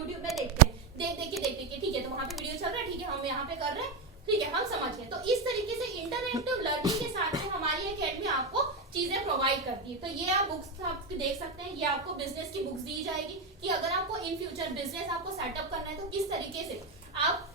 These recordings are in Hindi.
यूट्यूब में देखते हैं, देख के ठीक है, तो वहाँ पे वीडियो चल रहा है, ठीक है, हम यहाँ पे कर रहे हैं, ठीक है, हम समझ गए। तो इस तरीके से इंटरएक्टिव लर्निंग के साथ में हमारी एकेडमी आपको चीजें प्रोवाइड करती है। तो ये आप बुक्स आप देख सकते हैं, ये आपको बिजनेस की बुक्स दी जाएगी कि अगर आपको इन फ्यूचर बिजनेस आपको सेटअप करना है तो किस तरीके से आप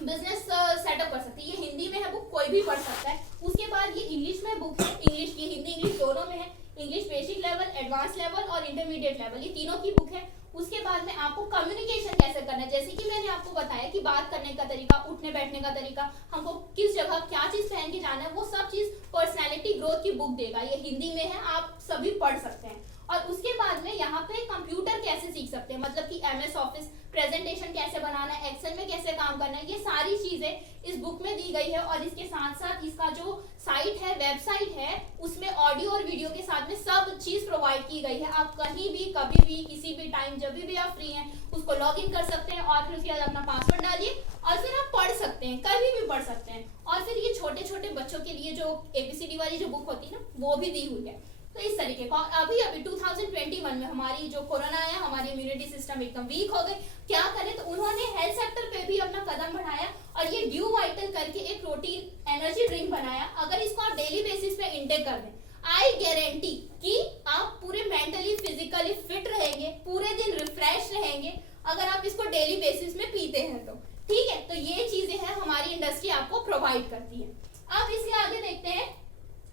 बिजनेस सेटअप कर सकते हैं। ये हिंदी में है बुक, कोई भी पढ़ सकता है। उसके बाद ये इंग्लिश में बुक है, इंग्लिश की हिंदी इंग्लिश दोनों में है, English basic level, advance level और इंटरमीडिएट लेवल, ये तीनों की बुक है। उसके बाद में आपको कम्युनिकेशन कैसे करना है, जैसे कि मैंने आपको बताया कि बात करने का तरीका, उठने बैठने का तरीका, हमको किस जगह क्या चीज पहन के जाना है, वो सब चीज पर्सनैलिटी ग्रोथ की बुक देगा। ये हिंदी में है, आप सभी पढ़ सकते हैं। और उसके बाद में यहाँ पे कंप्यूटर कैसे सीख सकते हैं, मतलब कि एमएस ऑफिस, प्रेजेंटेशन कैसे बनाना है, एक्सेल में कैसे काम करना है, ये सारी चीजें इस बुक में दी गई है। और इसके साथ साथ इसका जो साइट है, वेबसाइट है, उसमें ऑडियो और वीडियो के साथ में सब चीज प्रोवाइड की गई है। आप कहीं भी, कभी भी, किसी भी टाइम, जब भी आप फ्री हैं, उसको लॉग इन कर सकते हैं और फिर उसके बाद अपना पासवर्ड डालिए और फिर आप पढ़ सकते हैं, कभी भी पढ़ सकते हैं। और फिर ये छोटे छोटे बच्चों के लिए जो एबीसीडी वाली जो बुक होती है ना, वो भी दी हुई है। तो इस तरीके का अभी 2021 में हमारी जो कोरोना आया, हमारी इम्यूनिटी सिस्टम एकदम वीक हो गई, क्या करें, तो उन्होंने हेल्थ सेक्टर पे भी अपना कदम बढ़ाया और ये ड्यू वाइटल करके एक प्रोटीन एनर्जी ड्रिंक बनाया। अगर इसको आप डेली बेसिस पे इंटेक कर दें, आई गारंटी कि आप पूरे मेंटली फिजिकली फिट रहेंगे, पूरे दिन रिफ्रेश रहेंगे अगर आप इसको डेली बेसिस में पीते हैं तो। ठीक है, तो ये चीजें हैं हमारी इंडस्ट्री आपको प्रोवाइड करती है। अब इसके आगे देखते हैं।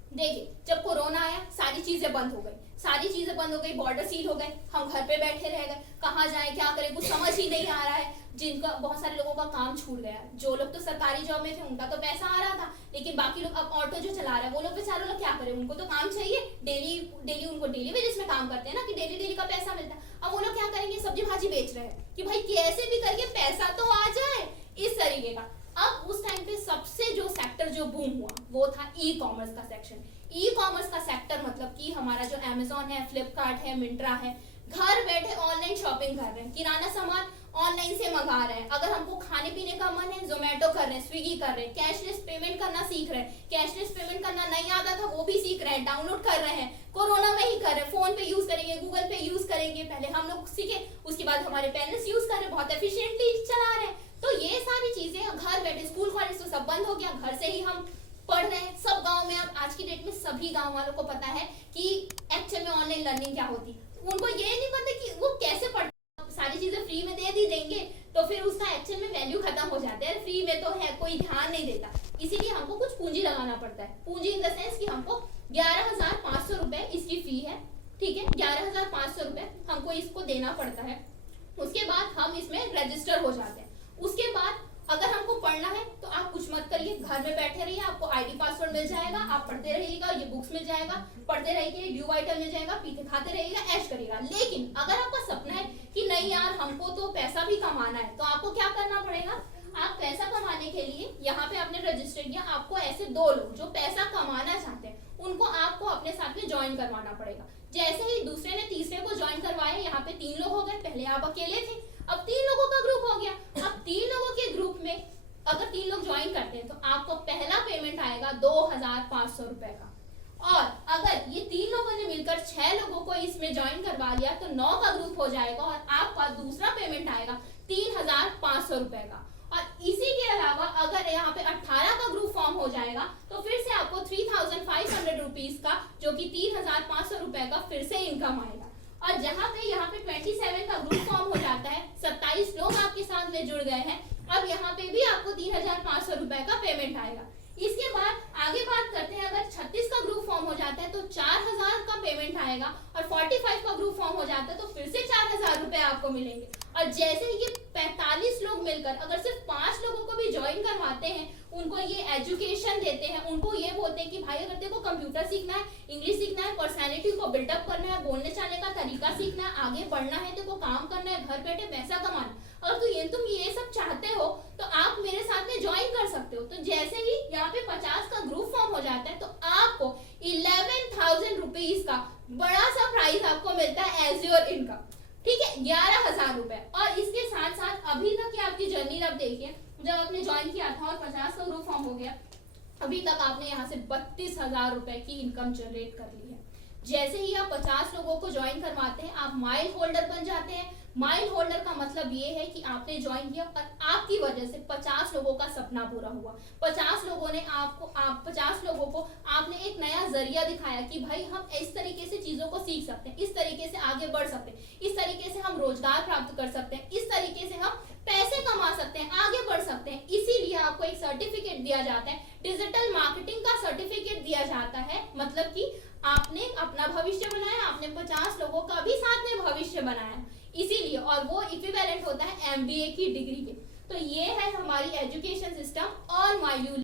देखिए, जब कोरोना आया सारी चीजें बंद हो गई, सारी चीजें बंद हो गई, बॉर्डर सील हो गए, हम घर पे बैठे रह गए, कहाँ जाएं, क्या करें, कुछ समझ ही नहीं आ रहा है। जिनका, बहुत सारे लोगों का काम छूट गया, जो लोग तो सरकारी जॉब में थे उनका तो पैसा आ रहा था, लेकिन बाकी लोग, अब ऑटो जो चला रहा है वो लोग बेचारे लोग क्या करें, उनको तो काम चाहिए, डेली उनको डेली वेजेस में काम करते हैं ना, कि डेली का पैसा मिलता है। अब वो लोग क्या करेंगे, सब्जी भाजी बेच रहे हैं कि भाई कैसे भी करके पैसा तो आ जाए, इस तरीके का। अब उस टाइम पे सबसे जो सेक्टर जो बूम हुआ वो था ई कॉमर्स का सेक्शन। ई कॉमर्स का सेक्टर मतलब कि हमारा जो अमेजोन है, फ्लिपकार्ट है, मिंत्रा है, घर बैठे ऑनलाइन शॉपिंग कर रहे हैं, किराना सामान ऑनलाइन से मंगा रहे हैं, अगर हमको खाने पीने का मन है जोमेटो कर रहे हैं, स्विगी कर रहे हैं, कैशलेस पेमेंट करना सीख रहे हैं, कैशलेस पेमेंट करना नहीं आता था वो भी सीख रहे हैं, डाउनलोड कर रहे हैं, कोरोना में ही कर रहे हैं, फोन पे यूज करेंगे, गूगल पे यूज करेंगे, पहले हम लोग सीखे, उसके बाद हमारे पेरेंट्स यूज कर रहे हैं, बहुत एफिशिएंटली चला रहे हैं। तो ये सारी चीजें घर बैठे, स्कूल कॉलेज तो सब बंद हो गया, घर से ही हम पढ़ रहे हैं। सब गांव में, अब आज की डेट में सभी गांव वालों को पता है कि एक्चुअल में ऑनलाइन लर्निंग क्या होती है। उनको ये नहीं पता कि वो कैसे पढ़, सारी चीजें फ्री में दे दी देंगे तो फिर उसका एक्चुअल में वैल्यू खत्म हो जाता है, फ्री में तो है, कोई ध्यान नहीं देता। इसीलिए हमको कुछ पूंजी लगाना पड़ता है। पूंजी इन द सेंस कि हमको 11,500 रुपए इसकी फी है, ठीक है, 11,500 रुपए हमको इसको देना पड़ता है। उसके बाद हम इसमें रजिस्टर हो जाते हैं। उसके बाद अगर हमको पढ़ना है तो आप कुछ मत करिए, घर में बैठे रहिए, आपको आईडी पासवर्ड मिल जाएगा, आप पढ़ते रहिएगा, ये बुक्स मिल जाएगा, पढ़ते रहिए, ड्यू वाइटल मिल जाएगा, पीते खाते रहिएगा, ऐश करिएगा। लेकिन अगर आपका सपना है कि नहीं यार हमको तो पैसा भी कमाना है, तो आपको क्या करना पड़ेगा, आप पैसा कमाने के लिए यहाँ पे आपने रजिस्टर किया, आपको ऐसे दो लोग जो पैसा कमाना चाहते हैं उनको आपको अपने साथ में ज्वाइन करवाना पड़ेगा। जैसे ही दूसरे ने तीसरे को ज्वाइन करवाया, यहाँ पे 3 लोग हो गए, पहले आप अकेले थे, अब 3 लोगों का ग्रुप हो गया। अब 3 लोगों के ग्रुप में अगर 3 लोग ज्वाइन करते हैं तो आपको पहला पेमेंट आएगा 2,500 रुपए का। और अगर ये 3 लोगों ने मिलकर 6 लोगों को इसमें ज्वाइन करवा लिया तो 9 का ग्रुप हो जाएगा और आपका दूसरा पेमेंट आएगा 3,500 रुपए का। और इसी के अलावा अगर यहाँ पे 18 का ग्रुप फॉर्म हो जाएगा तो फिर से आपको 3,500 रुपीज का, जो कि 3,500 रुपए का फिर से इनकम आएगा। और जहाँ पे यहाँ पे 27 का ग्रुप फॉर्म हो जाता है, 27 लोग आपके साथ में जुड़ गए हैं, अब यहाँ पे भी आपको 3,500 रुपए का पेमेंट आएगा। इसके बाद आगे बात करते हैं, अगर 36 का ग्रुप फॉर्म हो जाता है तो 4,000 का पेमेंट आएगा और 45 का ग्रुप फॉर्म हो जाता है तो फिर से 4,000 रुपए आपको मिलेंगे। और जैसे ही ये 45 लोग मिलकर अगर सिर्फ 5 लोगों को भी ज्वाइन करवाते हैं, उनको ये एजुकेशन देते हैं, उनको ये बोलते हैं कि भाई अगर तेरे को कंप्यूटर सीखना है, इंग्लिश सीखना है, पर्सनैलिटी को बिल्डअप करना है, बोलने चालने का तरीका सीखना है, आगे बढ़ना है, तेरे को काम करना है, घर बैठे पैसा कमाना, अगर तुम ये सब चाहते हो तो आप मेरे साथ में ज्वाइन कर सकते हो। तो जैसे ही यहाँ पे 50 का ग्रुप फॉर्म हो जाता है तो आपको 11,000 रुपीज का बड़ा सा प्राइज आपको मिलता है एज योर इनकम, ठीक है, 11,000 रुपए। और इसके साथ साथ अभी तक की आपकी जर्नी अब देखिए, जब आपने ज्वाइन किया था और 50 का ग्रुप फॉर्म हो गया, अभी तक आपने यहाँ से 32,000 रुपए की इनकम जनरेट कर ली है। जैसे ही आप 50 लोगों को ज्वाइन करवाते हैं, आप माइल होल्डर बन जाते हैं। माइल होल्डर का मतलब ये है कि आपने ज्वाइन किया और आपकी वजह से 50 लोगों का सपना पूरा हुआ। 50 लोगों ने आप 50 लोगों को आपने एक नया जरिया दिखाया कि भाई हम इस तरीके से चीजों को सीख सकते हैं, इस तरीके से आगे बढ़ सकते हैं, इस तरीके से हम रोजगार प्राप्त कर सकते हैं, इस तरीके से हम पैसे कमा सकते हैं, आगे बढ़ सकते हैं। इसीलिए आपको एक सर्टिफिकेट दिया जाता है, डिजिटल मार्केटिंग का सर्टिफिकेट दिया जाता है। मतलब कि आपने अपना भविष्य बनाया, आपने 50 लोगों का भी साथ में भविष्य बनाया, इसीलिए। और वो इक्विवेलेंट होता है MBA की डिग्री के। तो ये है हमारी एजुकेशन सिस्टम और मायूल